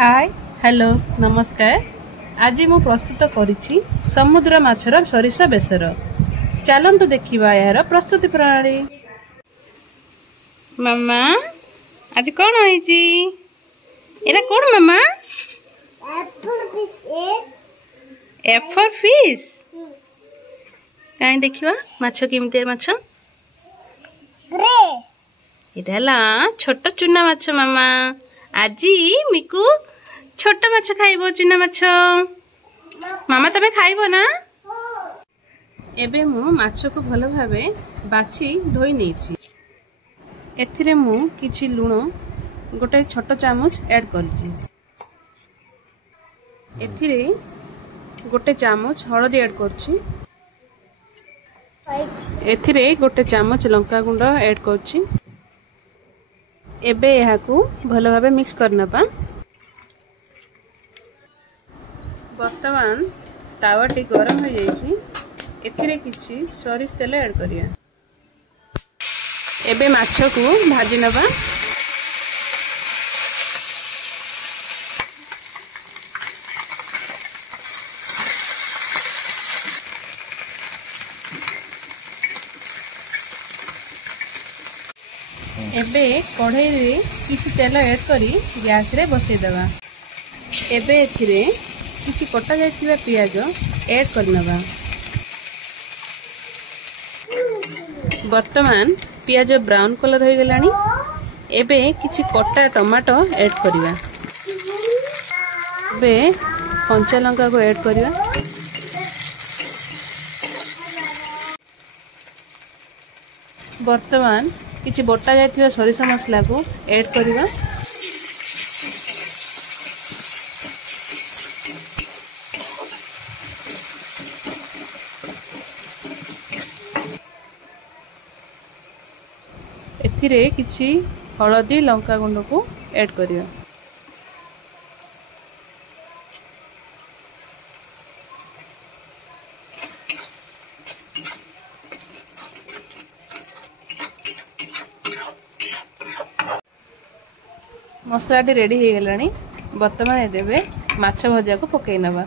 Hi hello नमस्कार। आज मु प्रस्तुत करिछि समुद्र माछर सरिषा बेसर। चलंतु देखिबा यार प्रस्तुति प्रणाली। मामा आज कौन होइछि? एरा कौन मामा? F for fish. काई देखिबा माछ केमिते माछ? ग्रे। एटा ला छोट चुना माछ मामा। आजी मिकु छोट माछ खाइबो चुना माछ। मामा तबे खाइबो ना? एबे मु माछ को भलो भाबे बाछि धोई नेछि। एथिरे मु किछि लूण गोटे छोट चामच ऐड करछि। एथिरे गोटे चामच हळदी ऐड करछि। एथिरे गोटे चामच लंका गुंड ऐड करछि। एबे यहाकू भलो भाबे मिक्स करनबा। वर्तमान तावाटी गरम हो जाइछि। एथिरे किछि सरिष तेल ऐड करिया। एबे माछ को भाजी नबा। एबे कढ़ाई रे किछि तेल ऐड करी गैस रे बसई देबा। एबे एथिरे किछि कटा जायतिबा पियाज ऐड करनबा। वर्तमान पियाज ब्राउन कलर हो गलानी। एबे किछि कटा टमाटो ऐड करिवा। एबे कंचा लंका को ऐड करिवा। वर्तमान किछि बोटा जायतिबा सरिषा मसला को ऐड करिवा। एथिरे किछि हळदी लंका गुंड को ऐड करिवा। मसलाटी रेडी हो गलानी। वर्तमान देबे माछ भजा को पकई नबा।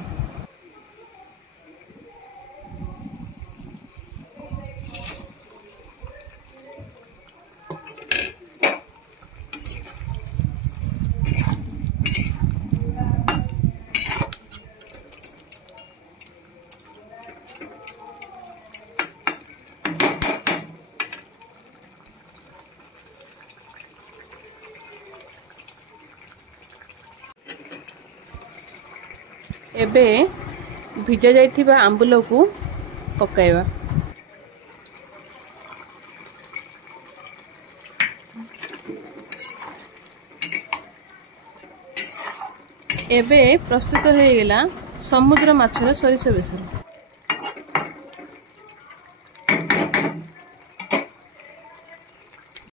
एबे भिजा जाइथिबा आंबुल को पकाइबा। एबे प्रस्तुत हो गला समुद्र माछर सरिषा बेसर।